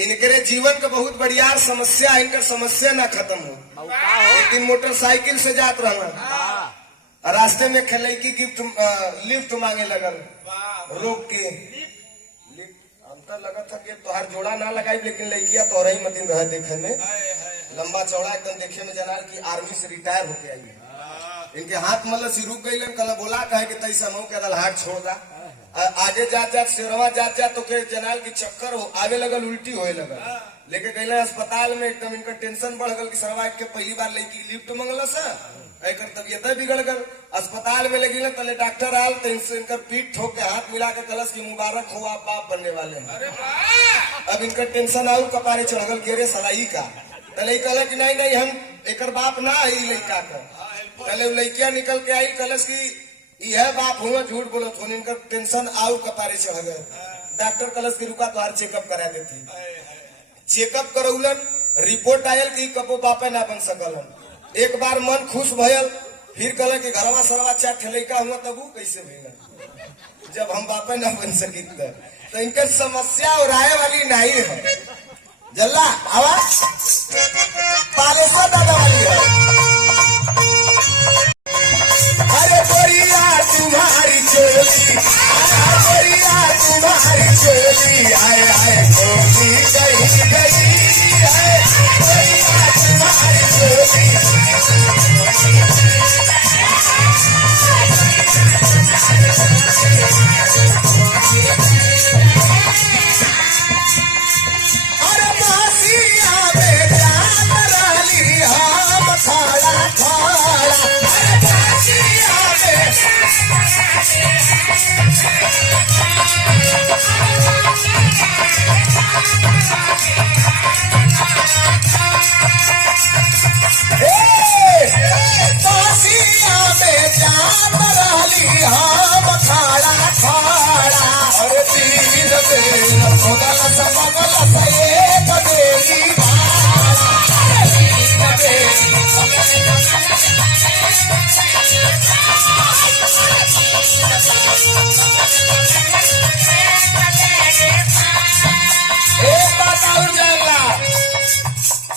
इनके जीवन का बहुत बढ़िया समस्या, इनका समस्या ना खत्म हो। एक दिन मोटरसाइकिल से जात रहना, रास्ते में खलैकी गिफ्ट लिफ्ट मांगे लगल, रोक के हमका लगा था कि तोहार जोड़ा ना लगाई, लेकिन लड़किया तोहरा ही मतीन रह देखे में, लंबा चौड़ा एकदम देखे में जना कि आर्मी से रिटायर होके आई है। इनके हाथ मतलब सी रुक गई, कल बोला कहे कि तैसा मऊ के दल हाथ छोड़ दा। आगे जात जात शेरवा जात जात तो के जनाल की चक्कर हो आवे लगल, उल्टी होए लगल, लेके गए अस्पताल में। एकदम इनका टेंशन बढ़ गल कि सरवा के पहली बार लड़की लिफ्ट मंगल एकर तबियत बिगड़ गल। अस्पताल में लगी तले डॉक्टर आल तो इनकर पीठ ठोक के हाथ मिला के कलश की मुबारक हो, आप बाप बनने वाले हैं। अब इनका टेंशन आऊ कपारे चढ़ गल के रे सलाई का, तले कहला कि नहीं नहीं हम एकर बाप ना आई लड़का का। कल लड़किया निकल के आई कलश की यह बाप हुआ, झूठ बोलत हो। इनका टेंशन आऊ कपारे चढ़ गए। डॉक्टर कलश की रुका तो हर चेकअप करा देती। चेकअप करौलन, रिपोर्ट आयल कि कबो बापे ना बन सकलन। एक बार मन खुश भयल, फिर कहला कि घरवा सरवा चार ठेलैका हुआ तब कैसे भेगा जब हम बापे ना बन सकी। तो इनकर समस्या और आए वाली नहीं है। जल्ला आवाज पालेश्वर दादा वाली है। अरे गोरिया तुम्हारी चोली, गोरिया तुम्हारी चोली, आए आए गोरी गई गई, आए गोरिया तुम्हारी चोली। अरे मासिया बेटा मराली हम खाड़ा खाड़ा, अरे मासिया में जान मराली हम खाड़ा खाड़ा, और तीन बेल खुदल समगल से कदेली एक बात और जानला।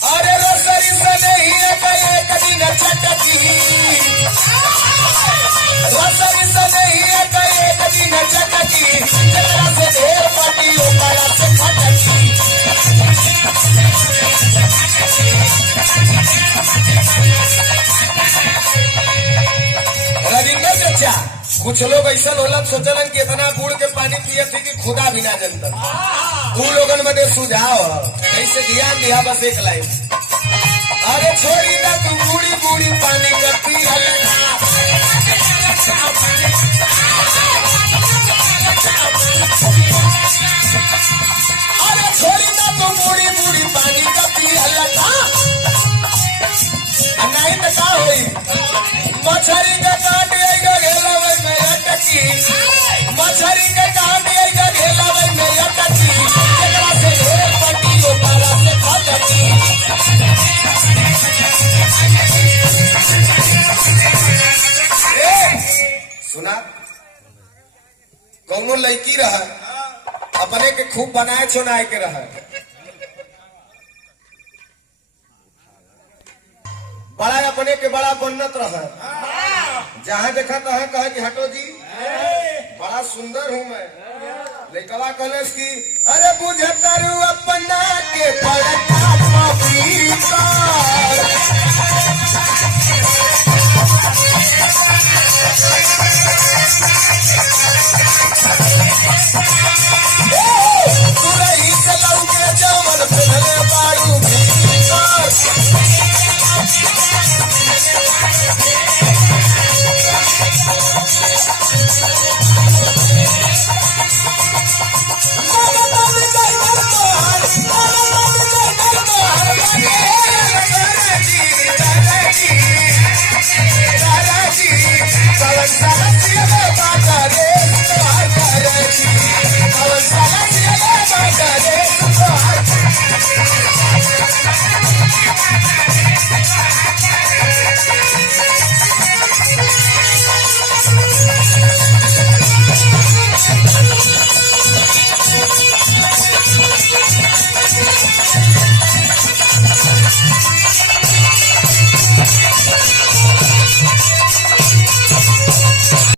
अरे रसरी से नहीं गए कभी न चटकी, रसरी से नहीं गए कभी न चटकी, जरा से ढेर पटी ओकरा से खटकी। रविंद्र चचा कुछ लोग ऐसा होला सोचलन कि इतना गुड़ के पानी पिए थे कि खुदा भी ना जनता। तू लोगन में सुझाव कैसे ध्यान दिया बस एक लाइन। अरे छोड़ी ना तू बूढ़ी बूढ़ी पानी करती है, अरे छोड़ी ना तू बूढ़ी बूढ़ी पानी करती है। नहीं तो क्या हुई मछली का काट घेला वही में अटकी, मछली के काट घेला वही में अटकी, जगह से ढेर पटी ओकरा से खटकी। सुना कौनो लड़की रहा अपने के खूब बनाए छोनाए के रहा, बड़ा अपने के बड़ा बन्नत रहा। जहाँ देखा तहाँ कहा कि हटो जी बड़ा सुंदर हूँ मैं। लड़कवा कलश की अरे बुझतरू अपना के पड़ता पपीता।